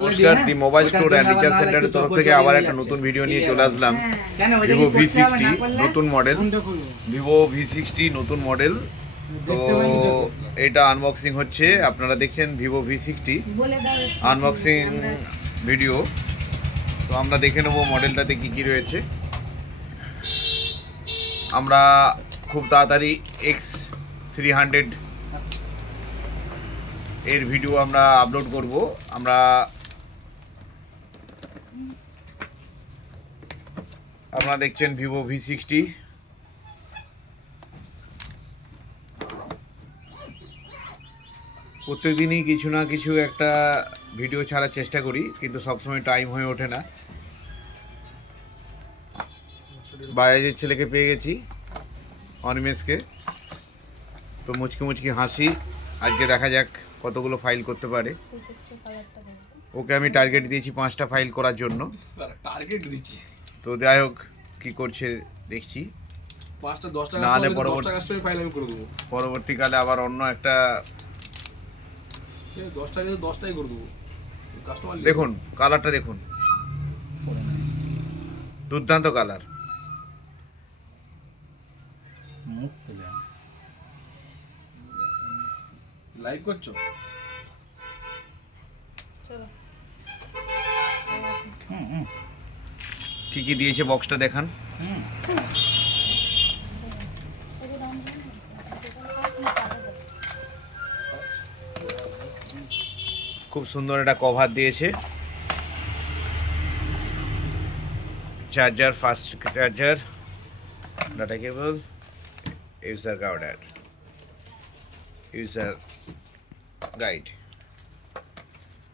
নমস্কার the mobile store and recharge সেন্টারের তরফ থেকে আবার একটা নতুন ভিডিও নিয়ে চলে আসলাম। ভিভো ভি সিক্সটি নতুন মডেল ভিভো ভি সিক্সটি নতুন মডেল তো এটা আনবক্সিং হচ্ছে। আপনারা দেখছেন Vivo V sixty unboxing video তো আমরা দেখে নেব মডেলটাতে কী কী রয়েছে। আমরা খুব তাড়াতাড়ি এক্স থ্রি হান্ড্রেড এর ভিডিও আমরা আপলোড করব। আমরা আপনারা দেখছেন ভিভো ভি সিক্সটি। প্রত্যেকদিনই কিছু না কিছু একটা ভিডিও ছাড়ার চেষ্টা করি কিন্তু সবসময় টাইম হয়ে ওঠে না। বায়াজের ছেলেকে পেয়ে গেছি অনিমেষকে। তো মুচকি মুচকি হাসি। আজকে দেখা যাক কতগুলো ফাইল করতে পারে। ওকে আমি টার্গেট দিয়েছি পাঁচটা ফাইল করার জন্য। টার্গেট দিচ্ছি। তো যাই হোক কী করছে দেখছি। পাঁচটা দশ টাকা নাহলে পরবর্তী- কাস্টমার ফাইল আমি করে দেবো। পরবর্তীকালে আবার অন্য একটা দশ টাকা দশটাই করে দেবো। কাস্টমার দেখুন কালারটা দেখুন। দুর্দান্ত কালার লাইভ করছ? কি কি দিয়েছে বক্সটা দেখান। খুব সুন্দর একটা কভার দিয়েছে। Charger fast charger data cable user গার্ডার ইউজার গাইড